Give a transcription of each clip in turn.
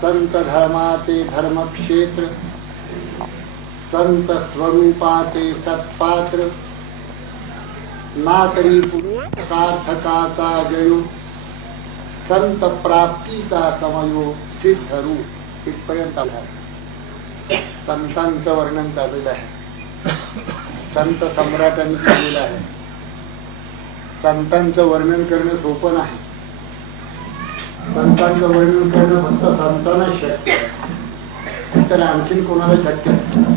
संत धर्माचे धर्मक्षेत्र, संत स्वरूपाचे सत्पात्र, ना तरी सार्थकाचा जयो, संत प्राप्तीचा समयो सिद्ध रूप. इथपर्यंत आला. संतांचं वर्णन चाललेलं आहे, संत सम्राटांनी केलेलं आहे. संतांचं वर्णन करणं सोपं नाही. संतांचं वर्णन करणं फक्त संतांना शक्य आहे, तर आणखीन कोणाला शक्य नाही.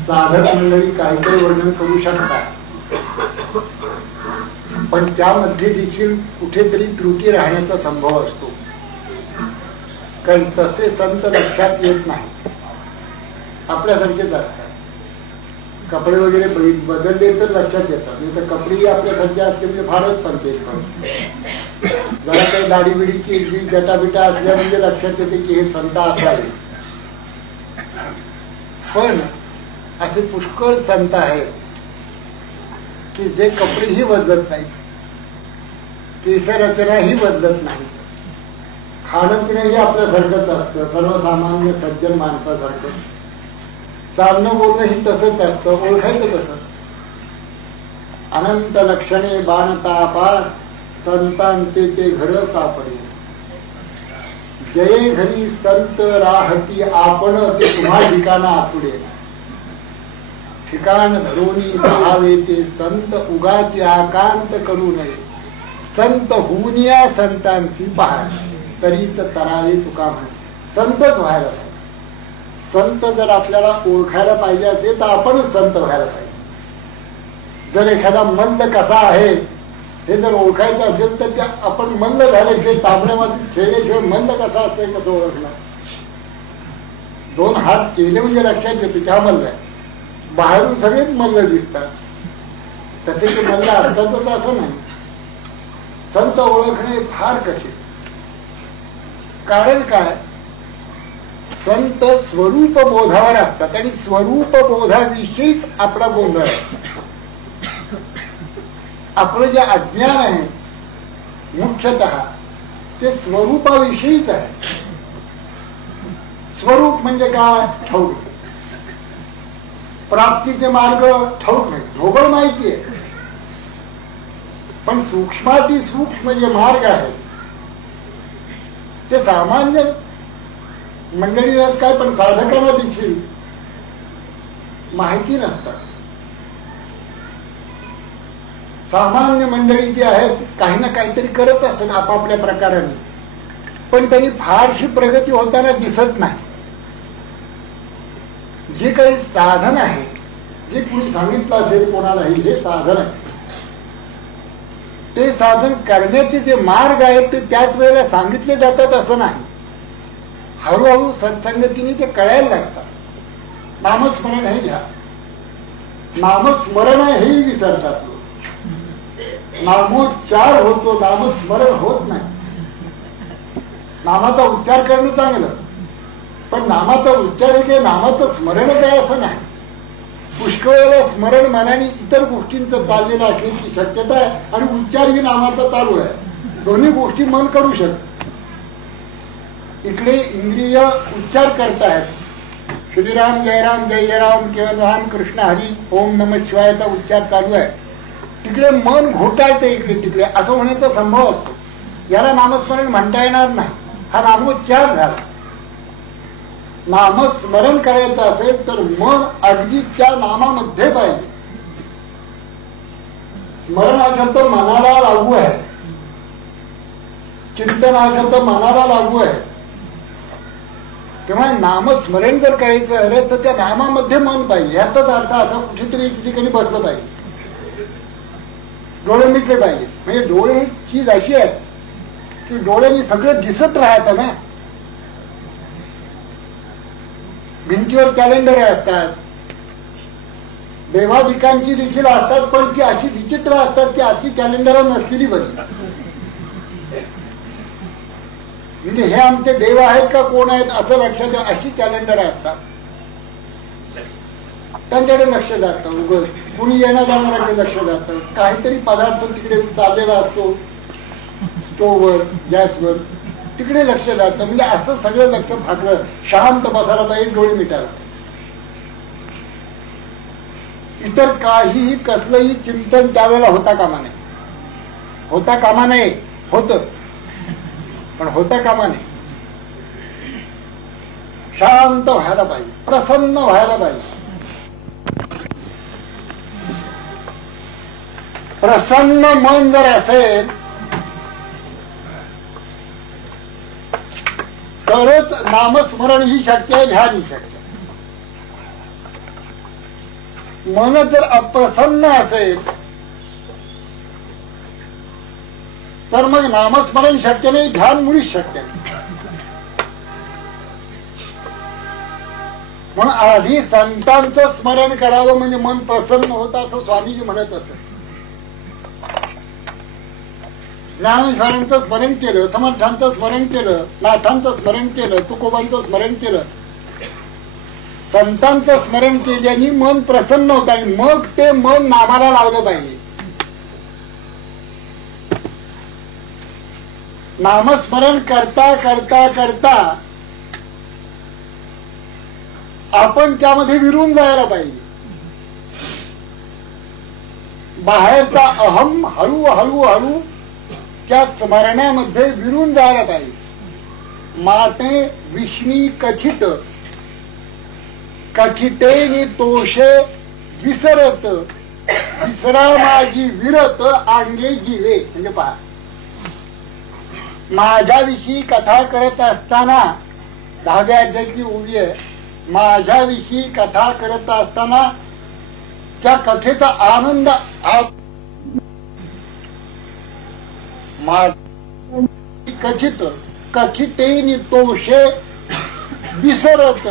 साधक मंडळी काहीतरी वर्णन करू शकतात, पण त्यामध्ये देखील कुठेतरी त्रुटी राहण्याचा संभव असतो, कारण तसे संत लक्षात येत नाही. आपल्यासारखेच असतात. कपडे वगैरे बदलले तर लक्षात येतात, नाही तर कपडेही आपल्यासारखे असले म्हणजे फारच पंचायत पडते. जरा काही दाढी बिडी केली, जटाबिटा असल्या म्हणजे लक्षात येते की हे संत असावे. पण असे पुष्कळ संत आहेत की जे कपडेही बदलत नाही, केशरचनाही बदलत नाही, खाणं पिणंही आपल्यासारखंच असतं, सर्वसामान्य सज्जन माणसासारखं. चालणं बोलणं ही तसंच असतं. ओळखायचं कसं? अनंत लक्षणे बाणतापा संतांचे ते घर सापडे. जये घरी संत राहती आपण, ते तुम्हा ठिकाण आतुडे. ठिकाण धरोनी पहावे ते संत, उगाची आकांत करू नये. संत होऊन या संतांशी पहा, तरीच तरावे तुका म्हणे. संतच व्हायला पाहिजे. संत जर आपल्याला ओळखायला पाहिजे असेल तर आपणच संत व्हायला पाहिजे. जर एखादा मंद कसा आहे हे जर ओळखायचं असेल तर त्या आपण मंद झाल्याशिवाय, तांबड्यामध्ये खेळल्याशिवाय मंद कसा असते कसं ओळखणार? दोन हात केले म्हणजे लक्षात येते हा मल्ल आहे. बाहेरून सगळेच मल्ल दिसतात, तसे ते मल्ल अर्थातच असं नाही. संत ओळखणे फार कठीण. कारण काय? संत स्वरूप बोधावर असतात आणि स्वरूप बोधाविषयीच आपला गोंधळ आहे. आपलं जे अज्ञान आहे मुख्यतः ते स्वरूपाविषयीच आहे. स्वरूप म्हणजे काय? ठाऊक. प्राप्तीचे मार्ग ठाऊक नाही, ढोबळ माहिती आहे. पण सूक्ष्माती सूक्ष्म जे मार्ग आहे ते सामान्य मंडळीला काय, पण साधकांना देखील माहिती नसतात. सामान्य मंडळी जी आहेत काही ना काहीतरी करत असतात आपापल्या प्रकाराने, पण त्यांनी फारशी प्रगती होताना दिसत नाही. जे काही साधन आहे, जे कुणी सांगितलं असेल कोणालाही हे साधन आहे, ते साधन करण्याचे जे मार्ग आहेत ते त्याच वेळेला सांगितले जातात असं नाही. हळूहळू सत्संगतीने ते कळायला लागतात. नामस्मरण हे घ्या. नामस्मरण हेही विसरतात लोक. नामोच्चार होतो, नामस्मरण होत नाही. नामाचा उच्चार करणं चांगलं, पण नामाचा उच्चार आहे नामाचं स्मरणच आहे असं नाही. पुष्कळ वेळेला स्मरण मनाने इतर गोष्टींचं चाललेलं असण्याची शक्यता आहे आणि उच्चारही नामाचा चालू आहे. दोन्ही गोष्टी मन करू शकते. इकडे इंद्रिय उच्चार करतायत, श्रीराम जयराम जय जयराम किंवा राम कृष्ण हरी ओम नम शिवायचा उच्चार चालू आहे. तिकडे मन घोटाळते इकडे तिकडे असं होण्याचा संभव असतो. याला नामस्मरण म्हणता येणार नाही. हा नामोच्चार झाला. नामस्मरण करायचं असेल तर मन अगदी त्या नामामध्ये पाहिजे. स्मरण हा शब्द मनाला लागू आहे, चिंतन हा शब्द मनाला लागू आहे. तेव्हा नामस्मरण जर करायचं अरे तर त्या नामामध्ये मन पाहिजे. याचाच अर्थ असा कुठेतरी एक ठिकाणी बसलं पाहिजे, डोळे मिटले पाहिजे. म्हणजे डोळे ही चीज अशी आहे की डोळ्यांनी सगळं दिसत राहतं ना. भिंतीवर कॅलेंडर असतात, देवादिकांची देखील असतात, पण ती अशी विचित्र असतात की अशी कॅलेंडर नसलेली बरी. म्हणजे हे आमचे देव आहेत का कोण आहेत असं लक्षात, अशी कॅलेंडर असतात. त्यांच्याकडे लक्ष जातं. उगाच कुणी येणं जाणाऱ्याकडे लक्ष जातं. काहीतरी पदार्थ तिकडे चाललेला असतो स्टोव्हवर, गॅसवर, तिकडे लक्ष जातं. म्हणजे असं सगळं लक्ष फाकलं, शांत बसायला पाहिजे, डोळे मिटायला. इतर काहीही कसलंही चिंतन त्यावेळेला होता कामा नये. होता कामा नये, होत पण होता कामा नये. शांत व्हायला पाहिजे, प्रसन्न व्हायला पाहिजे. प्रसन्न मन जर असेल तरच नामस्मरण ही शक्य आहे, ध्यान ही शक्य आहे. मन जर अप्रसन्न असेल तर मग नामस्मरण शक्य नाही, ध्यान मुळीच शक्य नाही. म्हणून आधी संतांचं स्मरण करावं म्हणजे मन प्रसन्न होतं असं स्वामीजी म्हणत असत. ज्ञानेश्वरांचं स्मरण केलं, समर्थांचं स्मरण केलं, नाथांचं स्मरण केलं, तुकोबांचं स्मरण केलं, संतांचं स्मरण केल्याने मन प्रसन्न होतं आणि मग ते मन नामाला लावलं पाहिजे. नामस्मरण करता करता करता आपण त्यामध्ये विरून जायला पाहिजे. बाहेरचा अहम हळूहळू हळू त्या स्मरणामध्ये विरून जायला पाहिजे. माते विष्णी कथित कथितेनी तोषे विसरत विसरा माझी विरत अंगे जीवे. म्हणजे पहा, माझ्याविषयी कथा करत असताना 10व्या अध्यायाची ओवी आहे. माझ्याविषयी कथा करत असताना त्या कथेचा आनंद कथित कथितेनी तोषे विसरत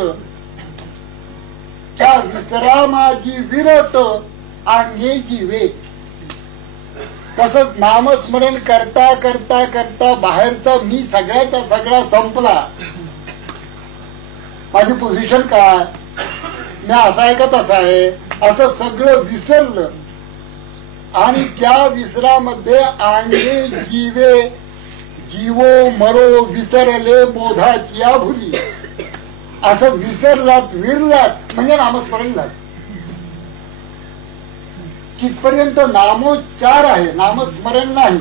त्या विसरा माझी विरत अंगे जीवे. तसंच नामस्मरण करता करता करता बाहेरचा मी सगळ्याचा सगळा संपला. माझी पोझिशन काय, मी असं आहे का तसं आहे, असं सगळं विसरलं आणि त्या विसरामध्ये अंगे जीवे जीवो मरो विसरले बोधाची या भुली. असं विसरलात विरलात म्हणजे नामस्मरण झालं. तिथपर्यंत नामोच्चार आहे, नामस्मरण नाही.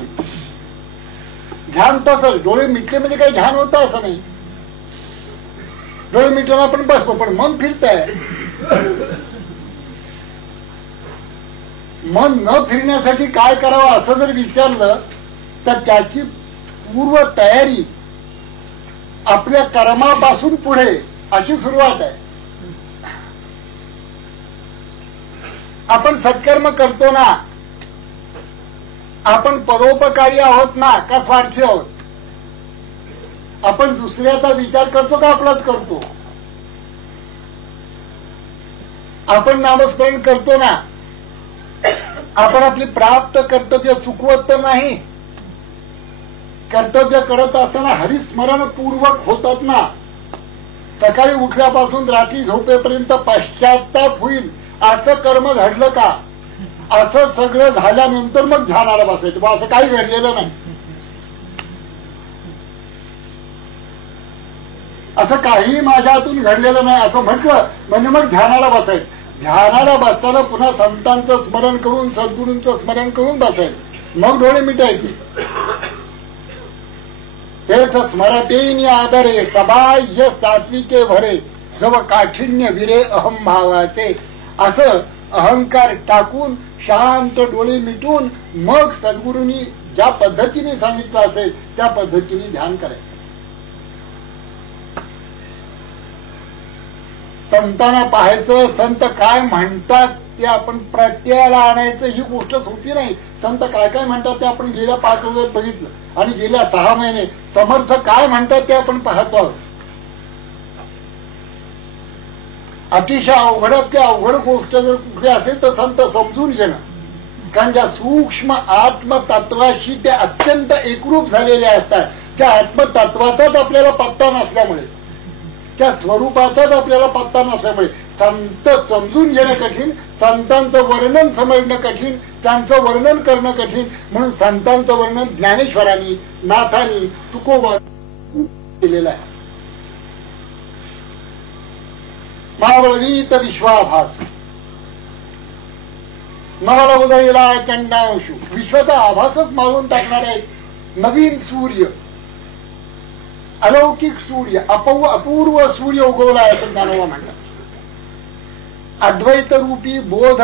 ध्यान तसं डोळे मिटले म्हणजे काही ध्यान होतं असं नाही. डोळे मिटून आपण बसतो पण मन फिरत आहे. मन न फिरण्यासाठी काय करावं असं जर विचारलं तर त्याची पूर्व तयारी आपल्या कर्मापासून पुढे अशी सुरुवात आहे. आपण सत्कर्म करतो ना, आपण परोपकारी आहोत ना का स्वार्थी आहोत? आपण दुसऱ्याचा विचार करतो का आपलाच करतो? आपण नामस्मरण करतो ना, आपण आपली प्राप्त कर्तव्य चुकवत तर नाही. कर्तव्य करत असताना हरिस्मरण पूर्वक होतात ना. सकाळी उठल्यापासून रात्री झोपेपर्यंत पश्चाताप होईल असं कर्म घडलं का? असं सगळं झाल्यानंतर मग ध्यानाला बसायचं. असं काही घडलेलं नाही. असं काही माझ्या हातून घडलेलं नाही असं म्हटलं म्हणजे मग ध्यानाला बसायचं. ध्यानाला बसताना पुन्हा संतांचं स्मरण करून सद्गुरूंचं स्मरण करून बसायचं. मग डोळे मिटायचे. तेच स्मरतेनी आदरे सबाह्य सात्विके भरे जव काठिण्य विरे अहम भावाचे. असं अहंकार टाकून शांत डोळे मिटून मग सद्गुरूंनी ज्या पद्धतीने सांगितलं असेल त्या पद्धतीने ध्यान करायचं. संतांना पाहायचं, संत काय म्हणतात ते आपण प्रत्ययाला आणायचं. ही गोष्ट सोपी नाही. संत काय काय म्हणतात ते आपण गेल्या 5 वर्षात बघितलं आणि गेल्या 6 महिने समर्थ काय म्हणतात ते आपण पाहतो आहोत. अतिशय अवघडात अवघड गोष्ट जर कुठे असेल तर संत समजून घेणं. कारण ज्या सूक्ष्म आत्मतत्वाशी ते अत्यंत एकरूप झालेले असतात त्या आत्मतत्वाचाच आपल्याला पत्ता नसल्यामुळे, त्या स्वरूपाचाच आपल्याला पत्ता नसल्यामुळे संत समजून घेणं कठीण, संतांचं वर्णन समजणं कठीण, त्यांचं वर्णन करणं कठीण. म्हणून संतांचं वर्णन ज्ञानेश्वरांनी, नाथांनी, तुकोबा दिलेला आहे. मावळवीत विश्वाभास नवल उदयला चंडांशू. विश्वाचा आभासच मावळून टाकणार आहे. नवीन सूर्य, अलौकिक सूर्य, अपूर्व सूर्य उगवला असं ज्ञानोबा म्हणतात. अद्वैत रूपी बोध,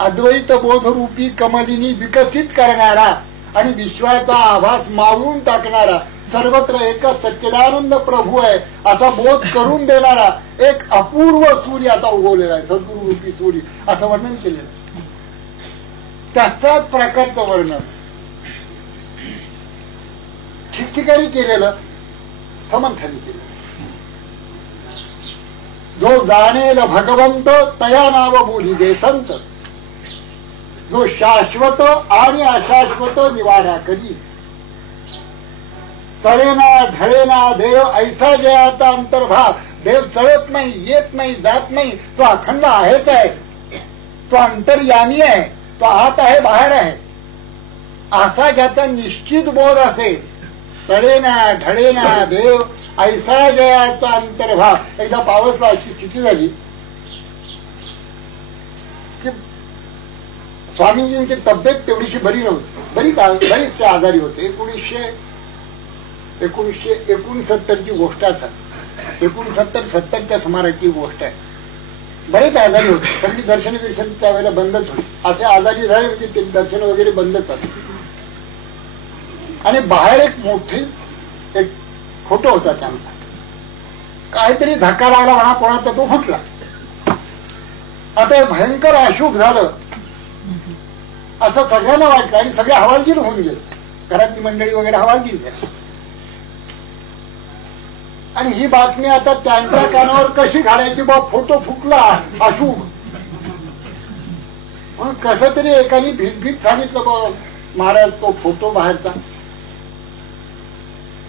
अद्वैत बोध रूपी कमलिनी विकसित करणारा आणि विश्वाचा आभास मावळून टाकणारा, सर्वत्र एक सच्चिदानंद प्रभू आहे असा बोध करून देणारा एक अपूर्व सूर्य आता उगवलेला आहे. सद्गुरु रूपी सूर्य असं वर्णन केलेलं आहे. तसाच प्रकारचं वर्णन ठिकठिकाणी केलेलं, समर्थाने केलेलं. जो जाणेल भगवंत तया नाव बोली जे संत, जो शाश्वत आणि अशाश्वत निवाडा कधी. चळेना ढळेना देव ऐसा जयाचा अंतर्भाव. देव चळत नाही, येत नाही, जात नाही, तो अखंड आहेच आहे. तो अंतर्यामी आहे, तो आत आहे, बाहेर आहे, असा ज्याचा निश्चित बोध असेल. चढेना ढळेना देव ऐसा जयाचा अंतर्भाव. एकदा पावसला अशी स्थिती झाली की स्वामीजींची तब्येत तेवढीशी बरी नव्हती. बरीच ते आजारी होते. 1969 ची गोष्ट असा, 69-70च्या सुमाराची गोष्ट आहे. बरेच आजारी होते. सगळी दर्शन त्यावेळेला बंदच होती. असे आजारी झाले म्हणजे ते दर्शन वगैरे बंदच असते. आणि बाहेर एक मोठी एक फोटो होता त्यांचा. काहीतरी धक्का लागला म्हणा कोणाचा, तो फुटला. आता भयंकर अशुभ झालं असं सगळ्यांना वाटलं आणि सगळे हवालदिल होऊन गेले. घरातली मंडळी वगैरे हवालदिल झाली. आणि ही बातमी आता त्यांच्या कानावर कशी घालायची, बा फोटो फुटला अशुभ म्हणून. कसं तरी एकाने भीत सांगितलं, बा महाराज तो फोटो बाहेरचा.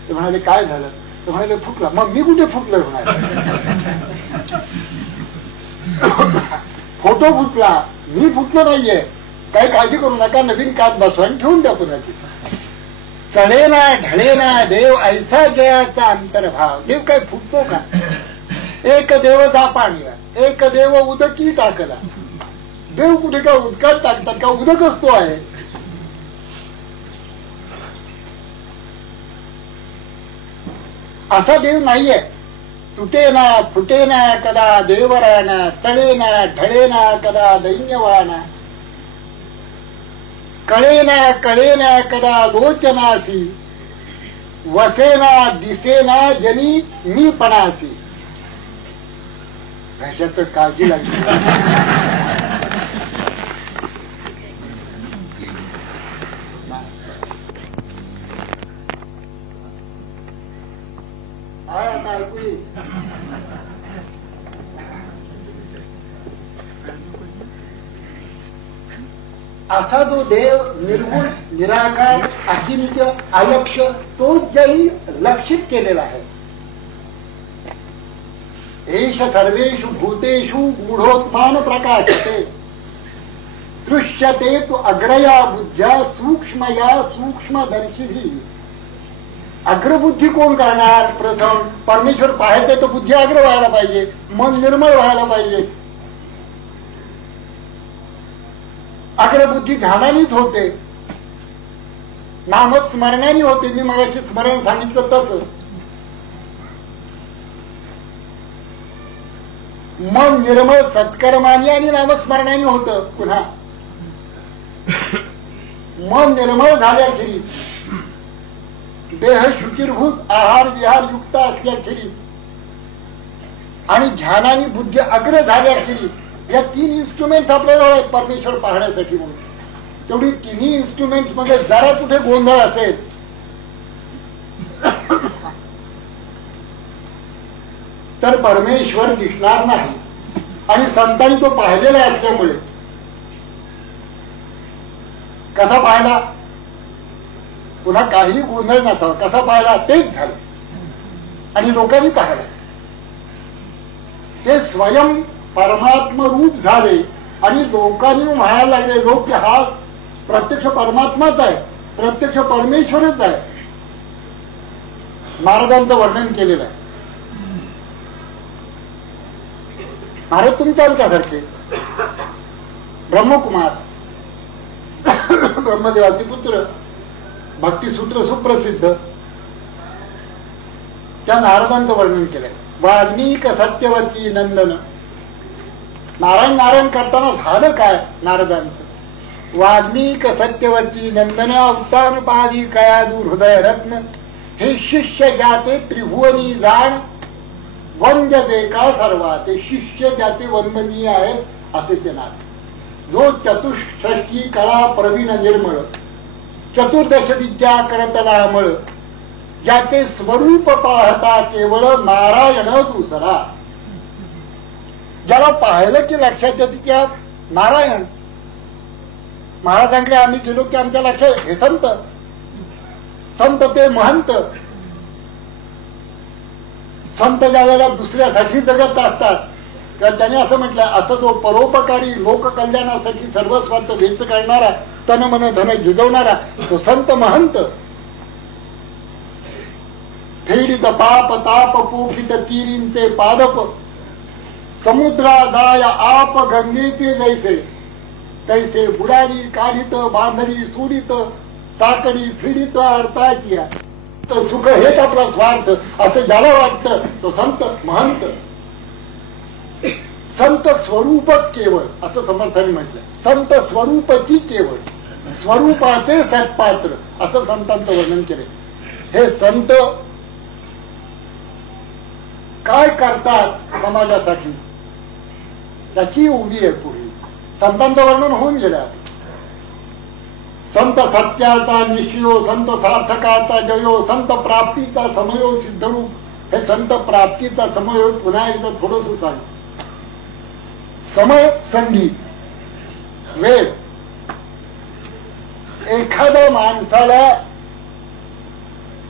ते म्हणाले काय झालं? ते म्हणाले फुटला. मग मी कुठे फुटलं म्हणाले. फोटो फुटला, मी फुटलो नाहीये, काही काळजी करू नका, नवीन काच बसवा आणि ठेवून द्या पुन्हा. चढेना ढळेना देव ऐसा जयाचा अंतर्भाव. देव काय फुटतो का? एक देव जापाणला, एक देव उदकी टाकला. देव कुठे का उदकात टाकतात का? उदकच तो आहे. असा देव नाहीये. तुटेना फुटेना कदा देवराना, चळेना ढळेना कदा दैन्यवाना, कळेना कळेना कदा लोचनासी, वसेना दिसेना जनी मी पणासी. भाषाचं काळजी लागली. असा जो देव निर्गुण निराकार अचिंत्य अलक्ष, तोच ज्यांनी लक्षित केलेला आहे. एष सर्वेषु भूतेषु गूढोत्मान प्रकाशते, दृश्यते तु अग्रया बुद्ध्या सूक्ष्मया सूक्ष्मदर्शिभी. अग्रबुद्धी कोण करणार? प्रथम परमेश्वर पाहायचंय तर बुद्धी अग्र व्हायला पाहिजे, मन निर्मळ व्हायला पाहिजे. अग्रबुद्धी ध्यानानेच होते, नामस्मरणाने होते. मी मगाशी स्मरण सांगितलं तसं. मन निर्मळ सत्कर्माने आणि नामस्मरणाने होतं. पुन्हा मन निर्मळ झाल्याखेरीज, देह शुचिरभूत आहार विहार युक्त असल्याखेरीज आणि ध्यानाने बुद्धी अग्र झाल्याखेरीज, या 3 इन्स्ट्रुमेंट आपल्याजवळ आहेत परमेश्वर पाहण्यासाठी. म्हणून तेवढी तिन्ही इन्स्ट्रुमेंट मध्ये जरा कुठे गोंधळ असेल तर परमेश्वर दिसणार नाही. आणि संतांनी तो पाहिलेला असल्यामुळे कसा पाहिला? पुन्हा काही गोंधळ नसावा. कसा पाहिला? तेच झालं. आणि लोकांनी पाहिला, ते स्वयं परमात्म रूप झाले. आणि लोकांनी म्हणायला लागले, लोक की हा प्रत्यक्ष परमात्माच आहे, प्रत्यक्ष परमेश्वरच आहे. महाराजांचं वर्णन केलेलं आहे. महाराज तुमच्या आमच्यासारखे ब्रह्मकुमार, ब्रह्मदेवाचे पुत्र, भक्तिसूत्र सुप्रसिद्ध, त्या नारदांचं वर्णन केलंय. वाल्मिक सत्यवची नंदन. नारायण नारायण करताना झालं काय नारदांचं? वाल्मिक सत्यवची नंदन अवतान पादी कयादू हृदय रत्न. हे शिष्य ज्याचे त्रिभुवनी जाण वंद्य जे का सर्वा. ते शिष्य ज्याचे वंदनीय आहे असे ते नाथ. जो चतुष्षष्टी कळा प्रवीण निर्मळ, चतुर्दश विद्या करतला अमळ. ज्याचे स्वरूप पाहता केवळ नारायण दुसरा. ज्याला पाहिलं की लक्षात येते की नारायण. महाराजांकडे आम्ही गेलो की आमच्या लक्षात हे संत, संत ते महंत. संत ज्या वेळेला दुसऱ्यासाठी जगत असतात तर त्याने असं म्हटलं, असं जो परोपकारी लोककल्याणासाठी सर्वस्वाचं वेच करणारा, तन मन धन झिजवणारा तो संत महंत. फेडित पाप ताप पोखित तीरींचे पादप. समुद्रा जाय आप गंगेचे जैसे. तैसे बुडारी काढित बांधरी सोडित. साकडी फिडित अर्थाची. तर सुख हेच आपला स्वार्थ असं ज्याला वाटतं तो संत महंत. संत स्वरूपच केवळ असं समर्थांनी म्हटलं. संत स्वरूपची केवळ, स्वरूपाचे सत्पात्र असं संतांचं वर्णन केले. हे संत काय करतात समाजासाठी त्याची उभी आहे पूर्वी. संतांचं वर्णन होऊन गेलं. संत सत्याचा निश्चयो, संत सार्थकाचा जयो, संत प्राप्तीचा समयो सिद्धरूप. हे संत प्राप्तीचा समय पुन्हा एकदा थोडस सांग. समय संधी वेळ. एखाद्या माणसाला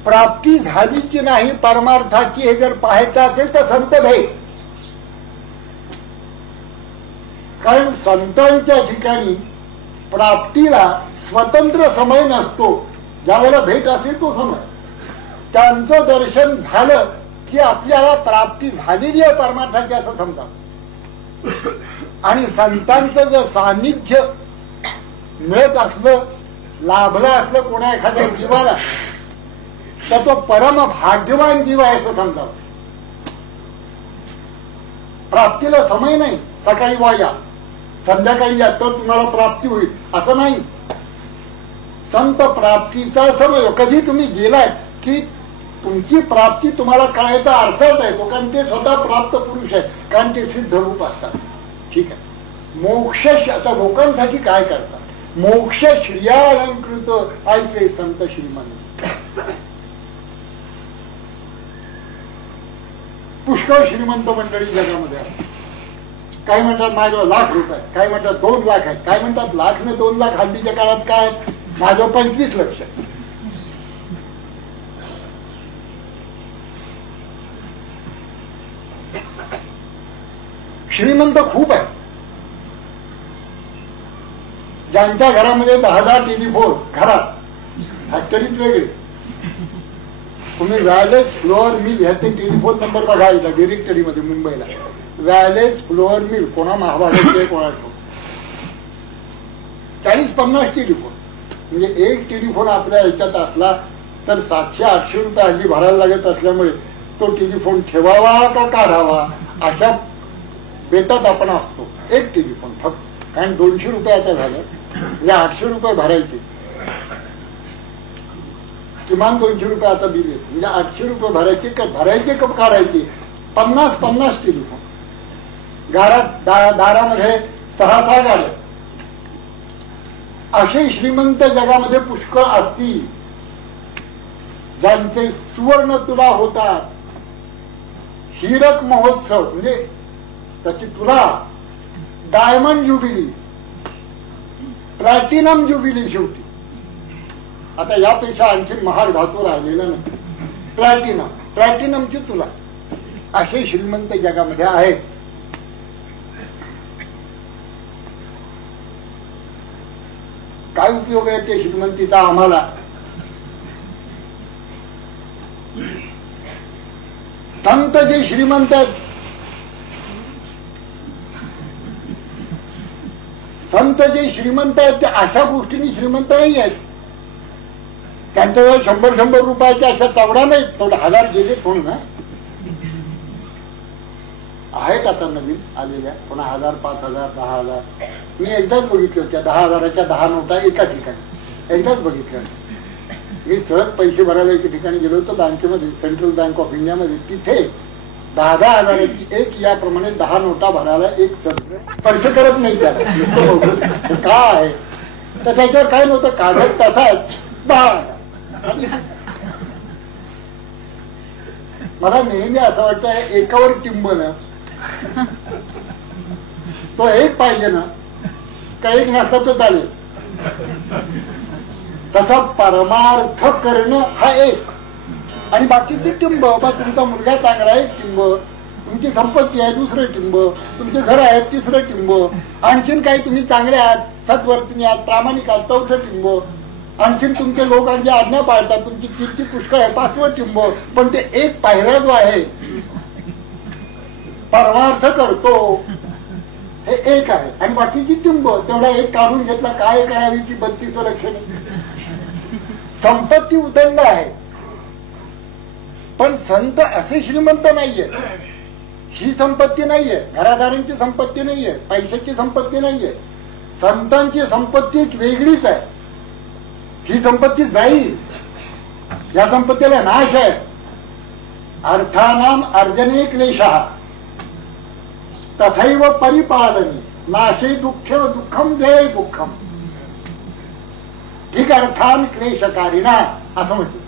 प्राप्ती झाली की नाही परमार्थाची हे जर पाहायचं असेल तर संत भेट. कारण संतांच्या ठिकाणी प्राप्तीला स्वतंत्र समय नसतो. ज्या वेळेला भेट असेल तो समय. त्यांचं दर्शन झालं की आपल्याला प्राप्ती झालेली आहे परमार्थाची असं समजा. आणि संतांचं जर सान्निध्य मिळत असलं, लाभलं असलं कोणा एखाद्या जीवाला तर तो परम भाग्यवान जीव आहे असं समजावं. प्राप्तीला समय नाही. सकाळी वाया संध्याकाळी या तर तुम्हाला प्राप्ती होईल असं नाही. संत प्राप्तीचा समय कधी तुम्ही गेलाय की तुमची प्राप्ती तुम्हाला कळायचा अर्थाच आहे तो. कारण ते स्वतः प्राप्त पुरुष आहे, कारण ते सिद्ध रूप असतात. ठीक आहे. मोक्ष आता लोकांसाठी काय करतात? मोक्ष श्रियालंकृत ऐसे संत श्रीमंत. पुष्कळ श्रीमंत मंडळी जगामध्ये आहे. काही म्हणतात माझ्यावर ₹1,00,000, काही म्हणतात 2 लाख आहे, काही म्हणतात 1,00,000 ने 2 लाख. हल्लीच्या काळात काय माझं 25 लक्ष. श्रीमंत खूप आहे. ज्यांच्या घरामध्ये 10,000 टेलिफोन घरात, फॅक्टरीत वेगळे. तुम्ही व्हॅलेज फ्लोअर मिल ह्याचे टेलिफोन नंबर बघायचा डिरेक्टरीमध्ये मुंबईला. व्हॅलेज फ्लोअर मिल कोणा महाभारत कोणाला 40-50 टेलिफोन. म्हणजे एक टेलिफोन आपल्या ह्याच्यात असला तर 700-800 रुपये हल्ली भरायला लागत असल्यामुळे तो टेलिफोन ठेवावा का काढावा अशा बेतात आपण असतो. एक टेलिफोन फक्त. कारण 200 रुपये आता झालं म्हणजे 800 रुपये भरायचे. किमान 200 रुपये आता बिल येत. म्हणजे 800 रुपये भरायचे का काढायचे. 50 टेलिफोन. दारामध्ये 6-6 गाड्या. असे श्रीमंत जगामध्ये पुष्कळ असतील ज्यांचे सुवर्ण तुला होतात. हीरक महोत्सव म्हणजे त्याची तुला, डायमंड ज्युबिली, प्लॅटिनम ज्युबिली. शेवटी आता यापेक्षा आणखी महाग धातू राहिलेला नाही. प्लॅटिनमची तुला. असे श्रीमंत जगामध्ये आहेत. काय उपयोग आहे ते श्रीमंतीचा आम्हाला? संत जे श्रीमंत आहेत, संत जे श्रीमंत आहेत ते अशा गोष्टींनी श्रीमंत नाही आहेत. त्यांच्याजवळ 100-100 रुपयाच्या अशा चवडा नाही, थोडे हजार गेले कोण ना आहेत आता नवीन आलेल्या, कोणा 1000, 5000, 10,000. मी एकदाच बघितलं त्या 10,000च्या 10 नोटा एका ठिकाणी, एकदाच बघितल्या. मी सहज पैसे भरायला एका ठिकाणी गेलो होतो बँकेमध्ये, सेंट्रल बँक ऑफ इंडियामध्ये. तिथे 10-10 हजाराची एक याप्रमाणे 10 नोटा भरायला एक स्पर्श करत नाही त्याला, नुसतं बघत हे का आहे. तर त्याच्यावर काय नव्हतं, कागद तसाच 10. मला नेहमी असं वाटतं एकावर टिंब ना, तो एक पाहिजे ना, का एक नसता तर चालेल. तसा परमार्थ करणं हा एक, आणि बाकीचे टिंब. बा तुमचा मुलगा चांगला आहे टिंब, तुमची संपत्ती आहे दुसरं टिंब, तुमचे घर आहे तिसरं टिंब, आणखीन काही तुम्ही चांगले आहात, सद्वर्तनी आहात, प्रामाणिक आहात, चौथं टिंब, आणखीन तुमचे लोकांची आज्ञा पाळतात, तुमची कीर्ती पुष्कळ आहे, 5वं टिंब. पण ते एक पाहिला जो आहे परमार्थ करतो हे एक आहे, आणि बाकीची टिंब तेवढा एक काढून घेतला, काय करावी ती 32 लक्षणे. संपत्ती उदंड आहे, पण संत असे श्रीमंत नाहीये. ही संपत्ती नाहीये, घरादारांची संपत्ती नाहीये, पैशाची संपत्ती नाहीये. संतांची संपत्ती वेगळीच आहे. ही संपत्ती जाईल, या संपत्तीला नाश आहे. अर्थानाम अर्जने क्लेशः तथैव परिपालनी नाशे दुःख दुःखम जय दुःखम. ठीक अर्थान क्लेशकारिणा असं म्हटलं,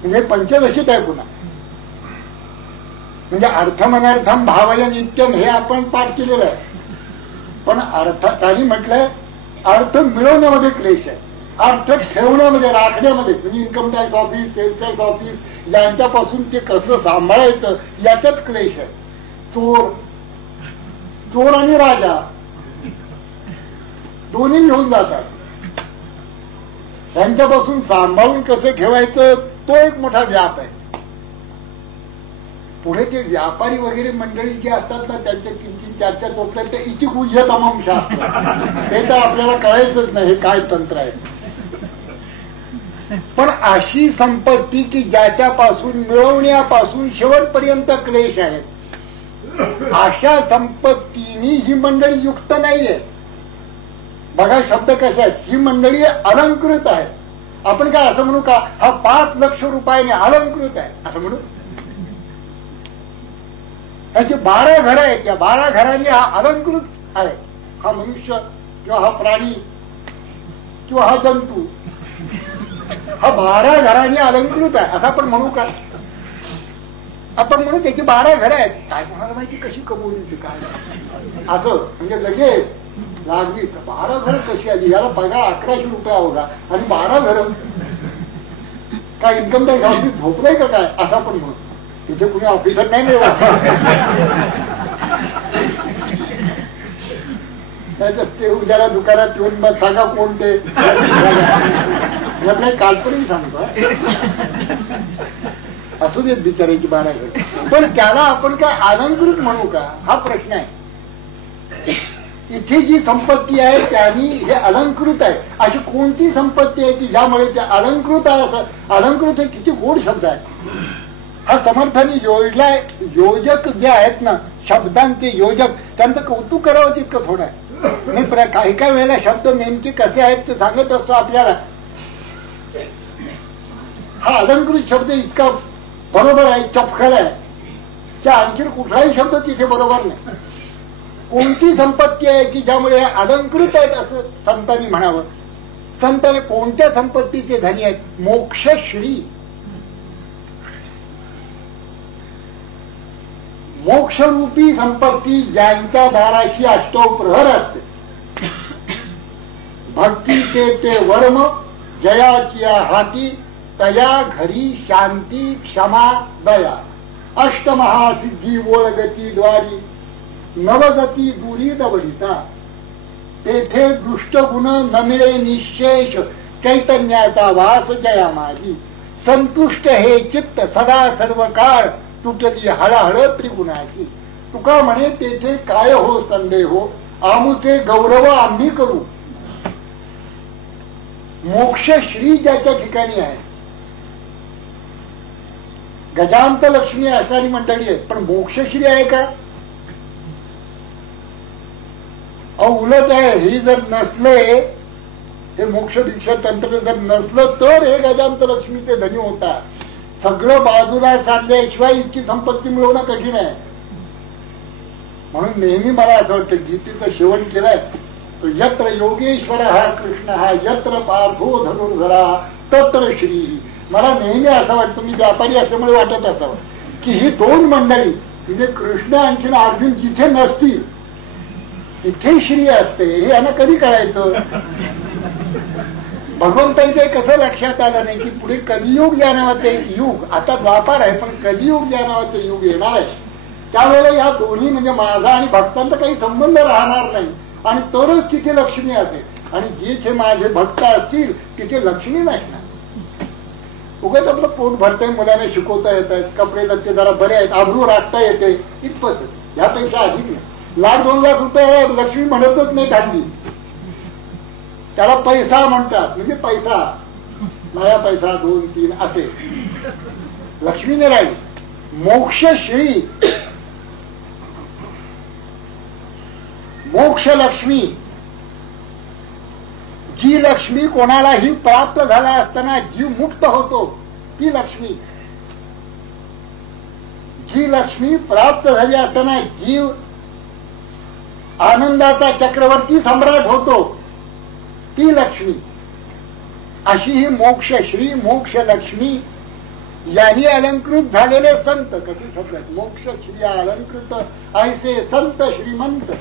म्हणजे पंचदशीत आहे पुन्हा. म्हणजे अर्थमनर्थम भावय नित्यम हे आपण पाठ केलेलं आहे. पण अर्थाने म्हटलंय अर्थ मिळवण्यामध्ये क्लेश आहे, अर्थ ठेवण्यामध्ये, राखण्यामध्ये, म्हणजे income tax office, sales tax office यांच्यापासून ते कसं सांभाळायचं याच्यात क्लेश आहे. चोर आणि राजा दोन्ही घेऊन जातात, त्यांच्यापासून सांभाळून कसं ठेवायचं तो एक मोठा व्याप आहे. पुढे ते व्यापारी वगैरे मंडळी जी असतात ना, त्यांच्या किंचित चर्चा चोपल्यात ते इति गुह्य तमाम शास्त्र, ते तर आपल्याला कळायचंच नाही हे काय तंत्र आहे. पण अशी संपत्ती की ज्याच्यापासून मिळवण्यापासून शेवटपर्यंत क्लेश आहे, अशा संपत्तीनी ही मंडळी युक्त नाहीये. बघा शब्द कसे आहेत, ही मंडळी अलंकृत आहे. आपण काय असं म्हणू का हा 5 लाख रुपयाने अलंकृत आहे असं म्हणू? त्याची 12 घरं आहेत, या 12 घरांनी हा अलंकृत आहे. हा मनुष्य किंवा हा प्राणी किंवा हा जंतू हा 12 घरांनी अलंकृत आहे असं आपण म्हणू का? आपण म्हणू त्याची 12 घरं आहेत. काय कोणाला माहिती कशी कमवली काय असं, म्हणजे लगेच लागली 12 घरं कशी आली, याला पगार 1100 रुपये होता आणि 12 घरं काय इन्कम टॅक्स ऑफिस झोपलंय का काय असं आपण म्हणू. तिथे कुणी ऑफिसर नाही मिळवत, ते उद्याला दुकानात येऊन मग सांगा कोण ते आपल्या काल्पनिक सांगतो. असू देत बिचाराची 12 घर, पण त्याला आपण काय अलंकृत म्हणू का हा प्रश्न आहे. इथे जी संपत्ती आहे त्यांनी हे अलंकृत आहे. अशी कोणती संपत्ती आहे की ज्यामुळे ते अलंकृत आहे? असं अलंकृत हे किती गोड शब्द आहे. हा समर्थाने जोडलाय. योजक जे आहेत ना, शब्दांचे योजक, त्यांचं कौतुक करावं तितकं थोडं आहे. नाही काही काही वेळेला शब्द नेमके कसे आहेत ते सांगत असतो आपल्याला. हा अलंकृत शब्द इतका बरोबर आहे, चपखल आहे, त्या आणखी कुठलाही शब्द तिथे बरोबर नाही. कोणती संपत्ती आहे की ज्यामुळे अलंकृत आहेत असं संतांनी म्हणावं? संतांनी कोणत्या संपत्तीचे धनी आहेत? मोक्षश्री. मोक्षरूपी संपत्ती ज्यांच्या दाराशी अष्टौ प्रहर असते. भक्तीचे ते वर्म जयाची हाती, तया घरी शांती क्षमा दया. अष्टमहासिद्धी ओळगती द्वारी, नवगती दुरी दवडिता. तेथे दृष्ट गुण न मिळे निशेष, चैतन्याचा वास जया माझी. संतुष्ट हे चित्त सदा सर्व काळ, तुटली हळहळ त्रिगुणाची. तुका म्हणे तेथे काय हो संदेह, आमुचे गौरव आम्ही करू. मोक्ष श्री ज्याच्या ठिकाणी आहे, गजांत लक्ष्मी असणारी मंडळी आहेत, पण मोक्षश्री आहे का? उलट आहे. ही जर नसले, हे मोक्ष दीक्षा तंत्र जर नसलं तर हे गजांत लक्ष्मीचे धनी होतात. सगळं बाजूला काढल्याशिवाय इतकी संपत्ती मिळवणं कठीण आहे. म्हणून नेहमी मला असं वाटतं गीतेचं सेवन केलंय तो यत्र योगेश्वर हा कृष्ण हा यत्र पार्थो धनुर्धरा तत्र श्री. मला नेहमी असं वाटतं, मी व्यापारी असल्यामुळे वाटत असावं की ही दोन मंडळी म्हणजे कृष्ण आणखीन अर्जुन जिथे नसतील तिथे श्री असते. हे यांना कधी कळायचं? भगवंतांच्या कसं लक्षात आलं नाही की पुढे कलियुग या नावाचं एक युग, आता द्वापार आहे पण कलियुग या नावाचं युग येणार आहे. त्यावेळेला या दोन्ही म्हणजे माझा आणि भक्तांचा काही संबंध राहणार नाही आणि तरच तिथे लक्ष्मी असेल. आणि जिथे माझे भक्त असतील तिथे लक्ष्मी नसणार. उगाच आपलं पोट भरतंय, मुलांना शिकवता येत आहेत, कपडे लत्ते जरा बरे आहेत, आबरू राखता येते, इतपत. यापेक्षा अधिक नाही. 1,00,000-2 लाख रुपये लक्ष्मी म्हणतच नाही खांदी, त्याला पैसा म्हणतात. म्हणजे पैसा, नया पैसा 2-3 असे लक्ष्मीने राहिली. मोक्ष श्री, मोक्ष लक्ष्मी, जी लक्ष्मी कोणालाही प्राप्त झाला असताना जीव मुक्त होतो ती लक्ष्मी. जी लक्ष्मी प्राप्त झाली असताना जीव आनंदाचा चक्रवर्ती सम्राट होतो ती लक्ष्मी. अशी ही मोक्ष श्री मोक्ष लक्ष्मी यांनी अलंकृत झालेले संत. कसे शब्द मोक्ष श्री अलंकृत ऐसे संत श्रीमंत.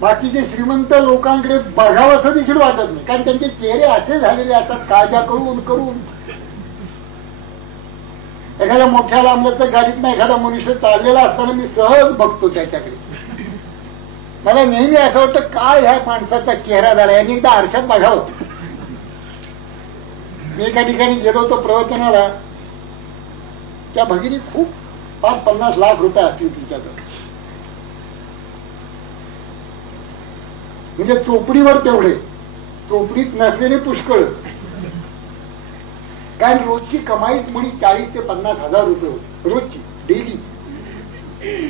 बाकीचे श्रीमंत लोकांकडे बघावं असं देखील वाटत नाही, कारण त्यांचे चेहरे असे झालेले असतात काळजा करून करून. एखाद्या मोठ्या लांबलचक गाडीतनं एखादा मनुष्य चाललेला असताना मी सहज बघतो त्याच्याकडे. मला नेहमी असं वाटतं काय ह्या माणसाचा चेहरा झाला, यांनी एकदा आरशात बघावं. मी एका ठिकाणी गेलो होतो प्रवचनाला, त्या भगिनी खूप 5-50 लाख रुपये असतील तिच्याकडे. म्हणजे चोपडीवर तेवढे, चोपडीत नसलेले पुष्कळ. कारण रोजची कमाईच म्हणे 40,000 ते 50,000 रुपये होती रोजची, डेली.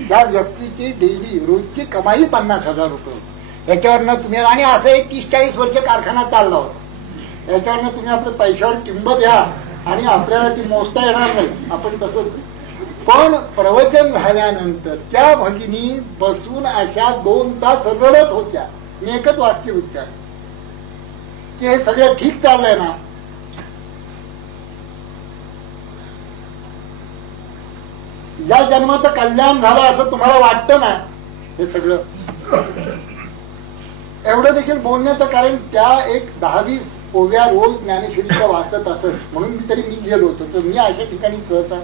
त्या व्यक्तीची डेली रोजची कमाई 50,000 रुपये होती. याच्यावरनं तुम्ही, आणि असं एक 30-40 वर्ष कारखाना चालला होता. याच्यावरनं तुम्ही आपल्या पैशावर टिंब द्या आणि आपल्याला ती मोजता येणार नाही. आपण तसंच. पण प्रवचन झाल्यानंतर त्या भगिनी बसून अशा 2 तास रडत होत्या. मी एकच वाक्य उच्चार की हे सगळं ठीक चाललंय ना? या जन्माचं कल्याण झालं असं तुम्हाला वाटतं ना? हे सगळं एवढं देखील बोलण्याचं कारण त्या एक 10-20 ओव्या रोज ज्ञानेश्वरीच्या वाचत असत म्हणून मी गेलो होतो. तर मी अशा ठिकाणी सहसा,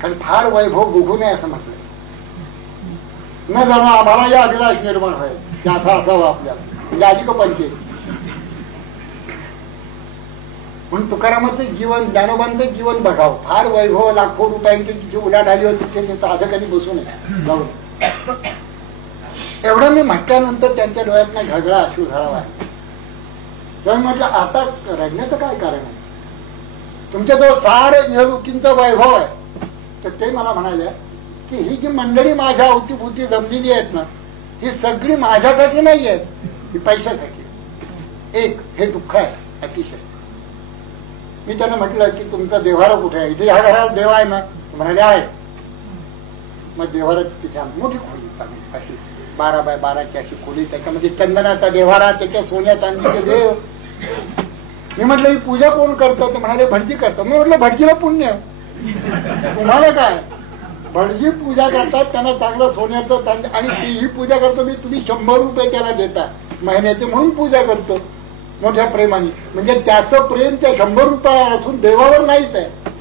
कारण फार वैभव बघू नये असं म्हटलं न जाणं आम्हाला या अभिलाष निर्माण व्हायला की असं असावं आपल्याला, म्हणजे अधिक पंचायत. म्हणून तुकारामाचं जीवन, ज्ञानोबांचं जीवन बघावं. फार वैभव, लाखो रुपयांची तिची उलाढाली होती, ते साधकांनी बसू नये जाऊन. एवढं मी म्हटल्यानंतर त्यांच्या डोळ्यात घडगळा अश्रू झाला. तेव्हा म्हटलं आता रडण्याचं काय कारण आहे? तुमच्याजवळ सार इहलोकींचं वैभव आहे. तर ते मला म्हणाले की ही जी मंडळी माझ्या अवतीभोवती जमलेली आहेत ना, ही सगळी माझ्यासाठी नाही आहेत, ही पैशासाठी. एक हे दुःख आहे अतिशय. मी त्यांना म्हटलं की तुमचा देव्हारा कुठे आहे? इथे ह्या घरात देव आहे ना? म्हणाले आहे. मग देव्हारात तिथे मोठी खोली चांगली अशी 12x12 अशी खोली, त्याच्यामध्ये चंदनाचा देव्हारा, त्याच्या सोन्या चांदीचे देव. मी म्हटलं ही पूजा कोण करतं? ते म्हणाले भटजी करतो. मी म्हटलं भटजीला पुण्य, तुम्हाला काय? भटजी पूजा करतात, त्यांना चांगलं सोन्याचं चांदी, आणि तीही पूजा करतो मी. तुम्ही 100 रुपये त्याला देता महिन्याचे म्हणून पूजा करतो मोठ्या प्रेमाने. म्हणजे त्याचं प्रेम त्या 100 रुपये असून देवावर नाहीच आहे.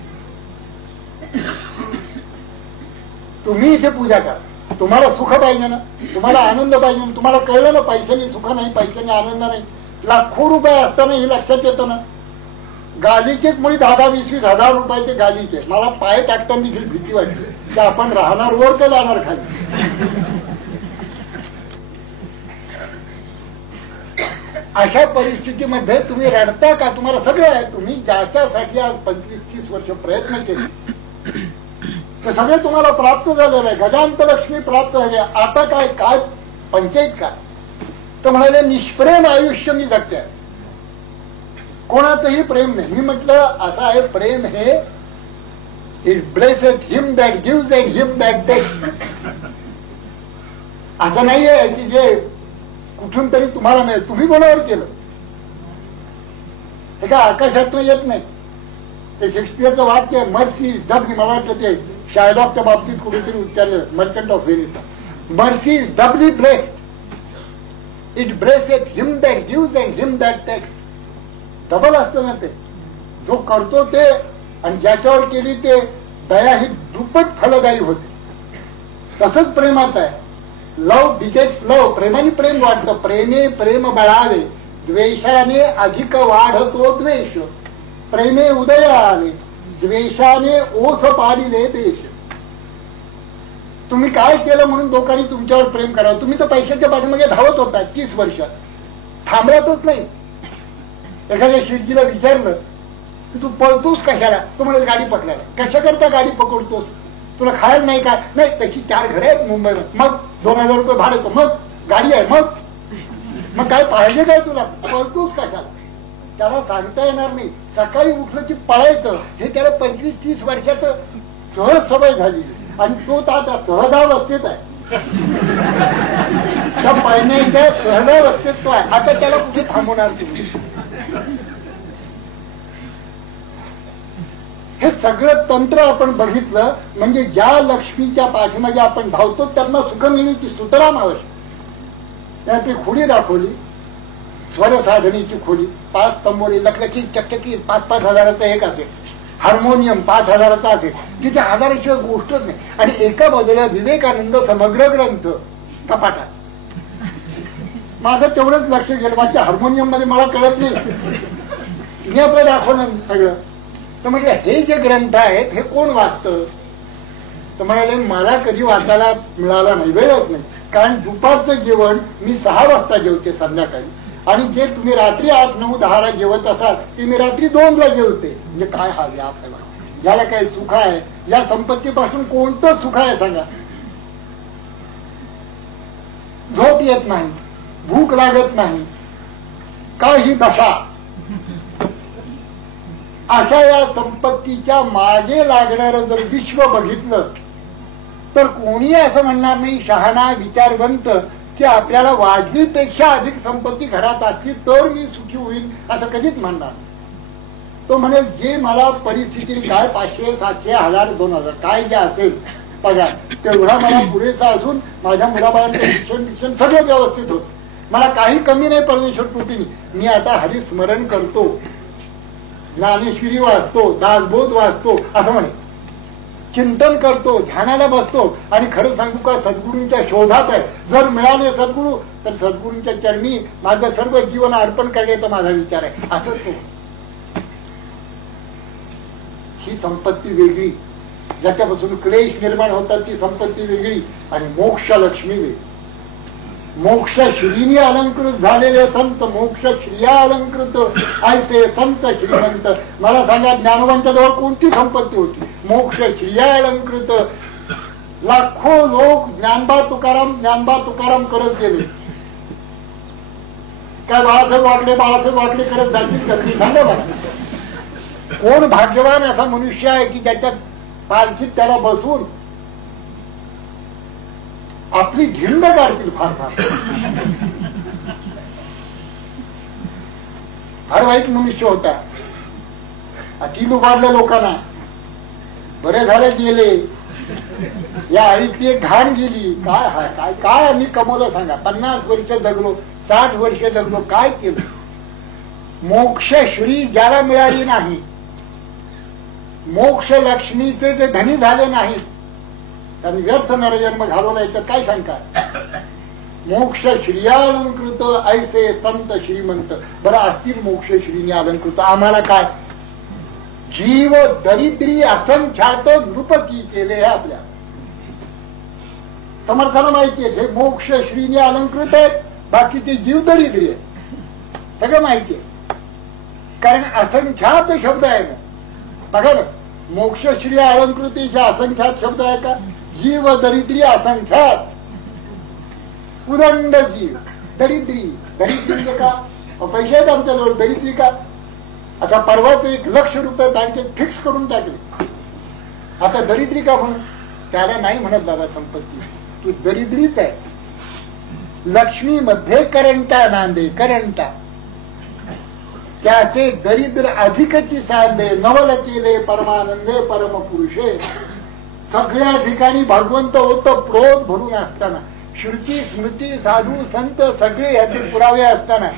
तुम्ही इथे पूजा करा, तुम्हाला सुख पाहिजे ना, तुम्हाला आनंद पाहिजे ना. तुम्हाला कळलं ना पैशाने सुख नाही, पैशाने आनंद नाही. लाखो रुपये असताना हे लक्षात येतं ना. गालीचेच मुळे 10-20 हजार रुपयाचे गालीचे. मला पाय टाकताना देखील भीती वाटली की आपण राहणार वर तर जाणार खाली. अशा परिस्थितीमध्ये तुम्ही रडता का? तुम्हाला सगळं आहे. तुम्ही ज्याच्यासाठी आज 25-30 वर्ष प्रयत्न केले ते सगळे तुम्हाला प्राप्त झालेलं आहे. गजांत लक्ष्मी प्राप्त झाले. आता काय काय पंचायत काय? तर म्हणाले निष्प्रेम आयुष्य मी जगते. कोणाचंही प्रेम नाही. मी म्हटलं असं आहे, प्रेम हे it blesses him that gives and him that takes. असं नाहीये की जे कुठून तरी तुम्हाला मिळेल. तुम्ही कोणावर केलं हे काय आकाशातनं येत नाही. ते शेक्सपियरचं वाक्य मर्सी डबली, मला वाटलं ते शायलॉकच्या बाबतीत कुठेतरी उच्चारलं, merchant of Venice. Mercy is doubly blessed, it blesses him that gives and him that takes. Double असतं ना ते. जो करतो ते आणि ज्याच्यावर केली ते दया ही दुप्पट फलदायी होते. तसंच प्रेमाचं आहे. लव बिगेट्स लव. प्रेमाने प्रेम वाढतं. प्रेमे प्रेम बळावे, द्वेषाने अधिक वाढतो द्वेष. प्रेमे उदय आले, द्वेषाने ओस पाडिले देश. तुम्ही काय केलं म्हणून लोकांनी तुमच्यावर प्रेम करावं? तुम्ही तर पैशाच्या पाठीमागे धावत होता 30 वर्ष, थांबलातच नाही. एखाद्या शिर्जीला विचारलं की तू पळतोस कशाला? तो म्हणेल गाडी पकडायला. कशा करता गाडी पकडतोस? तुला खायला नाही का? नाही, तशी 4 घरे आहेत मुंबईला. मग 2000 रुपये भाडं येतो. मग गाडी आहे. मग काय पाहिजे काय तुला? पळतोस कशाला? त्याला सांगता येणार नाही. सकाळी उठलं की पळायचं हे त्याला 25-30 वर्षाचं सहज सवय झाली. आणि तो त्या सहजावस्थेत आहे. त्या पळण्याच्या सहजावस्थेत तो आहे. आता त्याला कुठे थांबवणार तुम्ही? हे सगळं तंत्र आपण बघितलं म्हणजे ज्या लक्ष्मीच्या पाठीमागे आपण धावतो त्यांना सुख मिळण्याची सुतराम आवश्यक. त्यासाठी खोली दाखवली, स्वर साधनेची खोली. 5 तंबोरी, लकलकी, चकचकी, 5-5 हजाराचा एक असेल. हार्मोनियम 5 हजाराचा असेल. तिच्या हजाराशिवाय गोष्टच नाही. आणि एका बाजूला विवेकानंद समग्र ग्रंथ कपाटात. माझं तेवढंच लक्ष गेलं. बाकी हार्मोनियम मध्ये मला कळत नाही. मी आपलं दाखवलं सगळं. तर म्हटलं हे जे ग्रंथ आहेत हे कोण वाचतं? तर म्हणाले मला कधी वाचायला मिळाला नाही, वेळच नाही. कारण दुपारचं जेवण मी 6 वाजता जेवते संध्याकाळी. आणि जे तुम्ही रात्री 8-9-10 जेवत असाल ते मी रात्री 2 जेवते. म्हणजे काय हा व्याप आहे बघा. ज्याला काही सुख आहे, या संपत्तीपासून कोणतं सुख आहे सांगा? झोप येत नाही, भूक लागत नाही, काही दशा. अशा या संपत्तीच्या मागे लागणार जर विश्व बघितलं तर कोणी असं म्हणणार नाही, शहाणा विचारवंत, की आपल्याला वाजवीपेक्षा अधिक संपत्ती घरात असली तर मी सुखी होईल असं कधीच म्हणणार. तो म्हणेल जे मला परिस्थिती काय 500, 700, 1000, 2000 काय जे असेल पगार तेवढा मला पुरेसा असून माझ्या मुलाबाळांचं शिक्षण सगळं व्यवस्थित होत. मला काही कमी नाही परमेश्वर कृपेने. मी आता हरिस्मरण करतो, ज्ञानेश्वरी वाचतो, दासबोध वाचतो असं म्हणे, चिंतन करतो, ध्यानाला बसतो. आणि खरं सांगू का सद्गुरूंच्या शोधात आहे. जर मिळाले सद्गुरू तर सद्गुरूंच्या चरणी माझं सर्व जीवन अर्पण करण्याचा माझा विचार आहे. असंच तो. ही संपत्ती वेगळी, ज्याच्यापासून क्लेश निर्माण होतात ती संपत्ती वेगळी आणि मोक्ष लक्ष्मी वेगळी. मोक्ष श्रीनी अलंकृत झालेले संत, मोक्ष श्रिया अलंकृत ऐसे संत श्रीमंत. मला सांगा ज्ञानवांच्या जवळ कोणती संपत्ती होती? मोक्ष श्रिया अलंकृत. लाखो लोक ज्ञानबा तुकाराम करत गेले. काय बाळासाहेब वाकडे करत जातील का? सांगा मला. कोण भाग्यवान असा मनुष्य आहे की ज्याच्या पालखीत त्याला बसून आपली झिंड काढतील? फार वाईट मनुष्य होता. अति लुबाडल्या लोकांना. बरे झाले गेले. या आळीतली एक घाण गेली. काय काय आम्ही कमवलं सांगा? 50 वर्ष जगलो, 60 वर्ष जगलो, काय केलं? मोक्ष श्री ज्याला मिळाली नाही, मोक्ष लक्ष्मीचे जे धनी झाले नाहीत त्यांनी व्यर्थ नरजन्म घालवला याच्यात काय शंका? मोक्ष श्रियालंकृत ऐसे संत श्रीमंत. बरं असतील मोक्ष श्रीने अलंकृत, आम्हाला काय? जीव दरिद्री असंख्यात नृपकी केले हे आपल्या समर्थाला माहिती आहे. हे मोक्ष श्रीने अलंकृत आहेत, बाकीचे जीव दरिद्री आहेत, सगळं माहिती आहे. कारण असंख्यात शब्द आहे ना, बघा ना, मोक्ष श्री अलंकृतीचे असंख्यात शब्द आहे का? जीव दरिद्री असंख्यात, उदंड जीव दरिद्री. दरिद्री म्हणजे का? पैसे आहेत आमच्याजवळ, दरिद्री का? आता परवाच 1,00,000 रुपये बँकेत फिक्स करून टाकले, आता दरिद्री का म्हणून? त्याला नाही म्हणत बाबा संपत्ती, तू दरिद्रीच आहे. लक्ष्मी मध्ये करंटा नांदे, करंटा त्याचे दरिद्र अधिकची सांदे, नवल केले परमानंदे परम पुरुषे. सगळ्या ठिकाणी भगवंत होतं प्रोत भरून असताना, श्रुती स्मृती साधू संत सगळे याचे पुरावे असताना,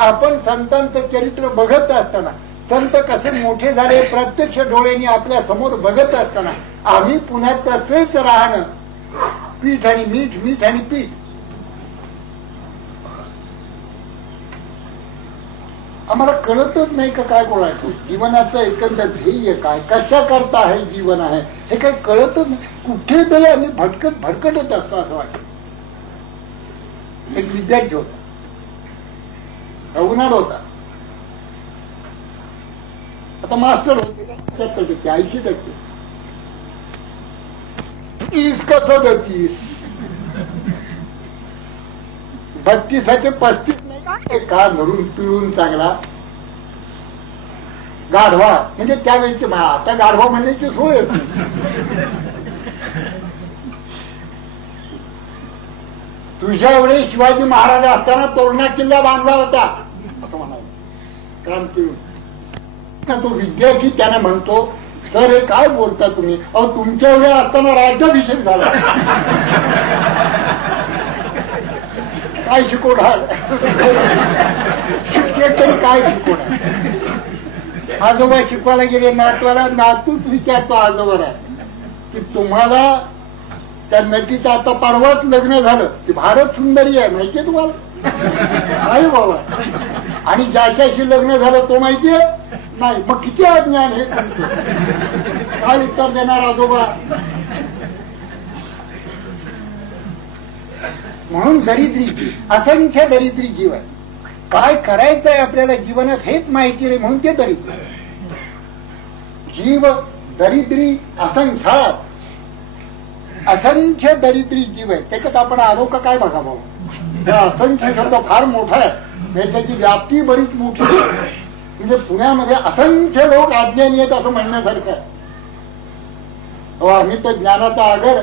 आपण संतांचं चरित्र बघत असताना, संत कसे मोठे झाले प्रत्यक्ष डोळ्यांनी आपल्या समोर बघत असताना, आम्ही पुन्हा तसेच राहणं, पीठ आणि मीठ, मीठ आणि पीठ. आम्हाला कळतच नाही का काय बोलायचं, जीवनाचं एकंदर ध्येय काय, कशा करता हे जीवन आहे हे काही कळतच नाही. कुठेतरी आम्ही भरकटत असतो असं वाटतं. एक विद्यार्थी होता, उन्हाळ होता, आता मास्टर होते 80%, 30 कसं 32चे 35 नाही का? धरून पिळून चांगला गाढवा, म्हणजे त्यावेळीचे, आता गाढवा म्हणण्याची सोय होती. तुझ्या वेळी शिवाजी महाराज असताना तोरणा किल्ला बांधला होता असं म्हणाल, काम पिळून. तो विद्यार्थी त्याने म्हणतो, सर हे काय बोलता तुम्ही? अहो तुमच्या वेळी असताना राज्याभिषेक झाला. काय शिकवणार शिक्षक तरी काय शिकवणार? आजोबा शिकवायला गेले नातवाला, नातूच विचारतो आजोबाला की तुम्हाला त्या नटीचं आता परवाच लग्न झालं, ती भारत सुंदरी आहे माहितीये तुम्हाला? नाही बाबा. आणि ज्याच्याशी लग्न झालं तो माहितीये? नाही. मग किती अज्ञान हे तुमचं? काय उत्तर देणार आजोबा? म्हणून दरिद्री जीव, असंख्य दरिद्री जीव आहे. काय करायचंय आपल्याला जीवनात हेच माहिती नाही, म्हणून ते दरिद्र जीव दरिद्री असंख्यात, असंख्य दरिद्री जीव आहे. त्याच्यात आपण आलो का काय बघा भाऊ. असंख्य शब्द फार मोठा आहे, म्हणजे त्याची व्याप्ती बरीच मोठी आहे. म्हणजे पुण्यामध्ये असंख्य लोक अज्ञानी आहेत असं म्हणण्यासारखं आहे. आम्ही तर ज्ञानाचा आगर,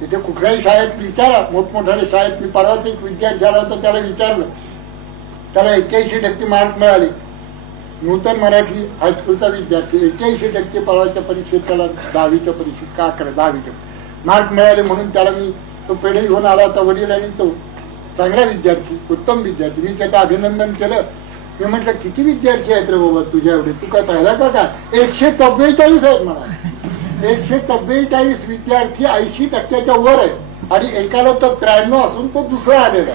तिथे कुठल्याही शाळेत विचारा, मोठमोठ्या शाळेत मी परवाच एक विद्यार्थी आला तर त्याला विचारलं, त्याला 81% मार्क मिळाले. नूतन मराठी हायस्कूलचा विद्यार्थी, 81% परवाच्या परीक्षेत त्याला 10वीच्या परीक्षेत का करा 10वीचे मार्क मिळाले म्हणून त्याला मी तो पेढे घेऊन आला होता वडील, आणि तो चांगला विद्यार्थी, उत्तम विद्यार्थी. मी त्याचं अभिनंदन केलं. मी म्हटलं किती विद्यार्थी आहेत रे बाबा तुझ्या एवढे, तू काय पाहिला का? 144 आहेत म्हणा. 144 विद्यार्थी 80% वर आहे, आणि एकाला तर 93 असून तो दुसरा आलेला.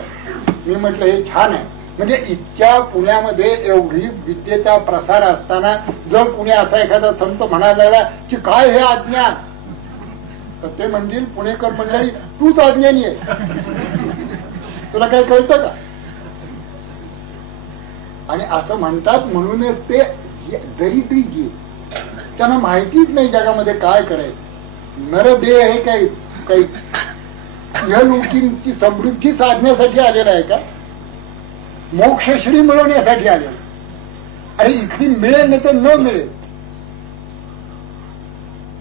मी म्हटलं हे छान आहे. म्हणजे इतक्या पुण्यामध्ये एवढी विद्येचा प्रसार असताना जर पुणे असा एखादा संत म्हणायला की काय हे अज्ञान, तर ते म्हणतील पुणेकर मंडळी तूच अज्ञानी आहे, तुला काही कळतं का? आणि असं म्हणतात. म्हणूनच ते दरिद्री जीव, त्यांना माहितीच नाही जगामध्ये काय करायचं. नरदेह हे काही या लोकींची समृद्धी साधण्यासाठी आलेला आहे का? मोक्षश्री मिळवण्यासाठी आलेला. अरे इथली मिळेल नाही तर न मिळेल.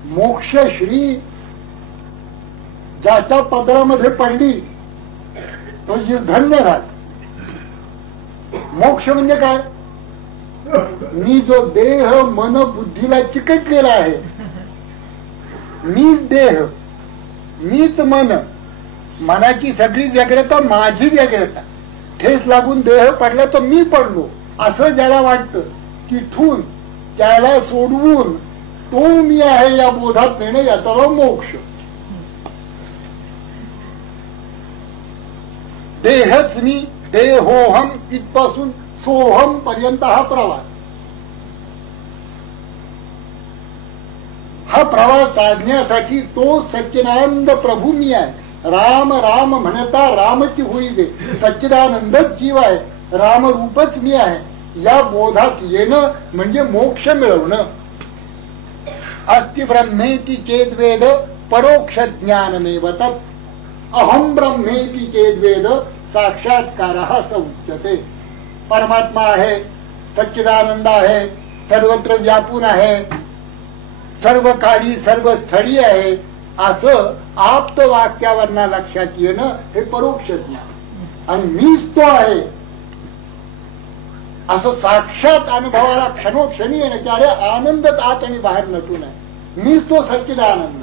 मोक्षश्री ज्याच्या पदरामध्ये पडली तो जीव धन्य झाला. मोक्ष म्हणजे काय? मी जो देह मन बुद्धीला चिकटलेला आहे, मीच देह मीच मन, मनाची सगळी व्यग्रता माझी व्यग्रता, ठेस लागून देह पडला तर मी पडलो असं ज्याला वाटतं, तिथून त्याला सोडवून तो मी आहे या बोधात नेणे, याचा मोक्ष. देहच मी, देहोहम इथपासून सोहम पर्यंत हा प्रवास. हा प्रवास साधण्यासाठी तो सच्चिदानंद प्रभू मी आहे. राम राम म्हणता रामची होई दे, सच्चिदानंदच जीव आहे, रामरूपच मी आहे. या बोधात येणं म्हणजे मोक्ष मिळवणं. अस्ति ब्रह्मेति चेद्वेद परोक्ष ज्ञानमेव तत्, अहम ब्रह्मेति चेद्वेद साक्षात्कार स उच्यते. परमात्मा आहे, सच्चिदानंद आहे, सर्वत्र व्यापून आहे, सर्व काळी सर्व स्थळी आहे, असं आप्त वाक्यावरना लक्षात येणं हे परोक्ष ज्ञान. आणि मीच तो आहे असं साक्षात अनुभवाला क्षणोक्षणी येणं, त्याला आनंदच आत आणि बाहेर नटून आहे. मीच तो सच्चिदानंद,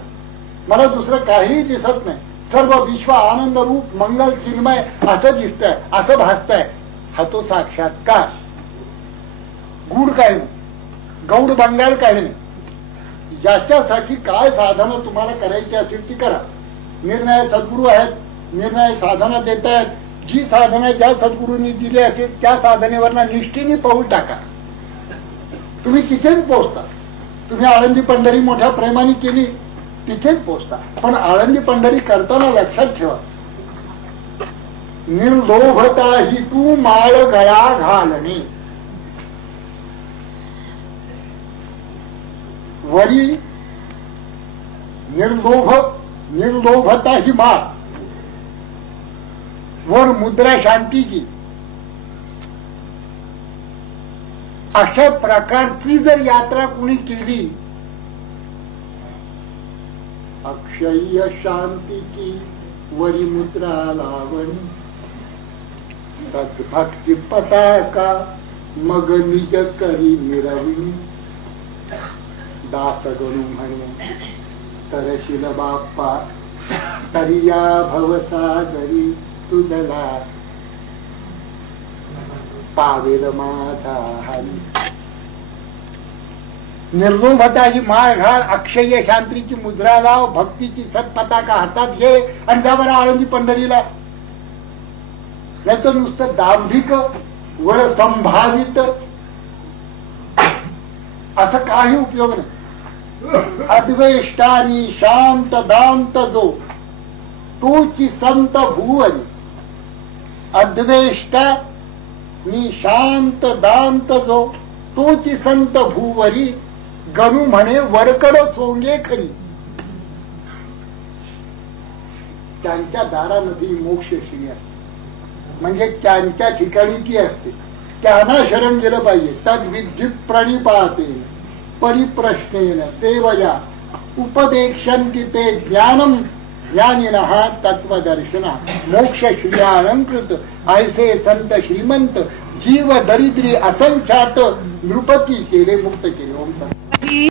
मला दुसरं काहीही दिसत नाही. सर्व विश्व आनंद रूप मंगल चिन्मय असं दिसतंय, असं भासतंय. हा तो साक्षात्कार. गूढ काही नाही, गौड बंगाल काही नाही. याच्यासाठी काय साधनं तुम्हाला करायची असेल ती करा. निर्णय सद्गुरू आहेत, निर्णय साधना देत आहेत. जी साधना ज्या सद्गुरूंनी दिली असेल त्या साधनेवरना निष्ठेने पाऊल टाका, तुम्ही तिथेच पोहोचता. तुम्ही आळंदी पंढरी मोठ्या प्रेमाने केली, तिथेच पोहोचता. पण आळंदी पंढरी करताना लक्षात ठेवा, निर्लोभता ही तू माळ गळा घालणे. वरी निर्लोभता ही माळ, वर मुद्रा शांतीची. अशा प्रकारची जर यात्रा कुणी केली, अक्षय्य शांतीची वरी मुद्रा लावणी, सद्भक्ती पताका मग निज करी मिरविणी. दास गणू म्हणे तरशील बाप्पा, तरी या भवसागरी तुझला पावेल माझा हरी. निर्लोभता ही माळ घाल, अक्षय्य शांतीची मुद्रा लाव, भक्तीची सत पताका हातात घे आणि त्यावर आळंदी पंढरीला. नाही तर नुसतं दांभिक वर संभावित असं काही उपयोग नाही. अद्वेष्टानी शांत दांत जो तोची संत भुवरी. अद्वेष्टा नि शांत दांत जो तोची संत भुवरी. गणू म्हणे वरकड सोंगे खरी. त्यांच्या दारामध्ये मोक्षश्री असते, म्हणजे त्यांच्या ठिकाणी ती असते. त्यांना शरण गेलं पाहिजे. तद विद्युत प्रणिपाते परिप्रश्नेन देवया उपदेक्षन्ति ते ज्ञानम ज्ञानिनः तत्वदर्शना. मोक्ष श्रियालंकृत ऐसे संत श्रीमंत जीव दरिद्री असंख्यात नृपती केले, मुक्त केले. ओम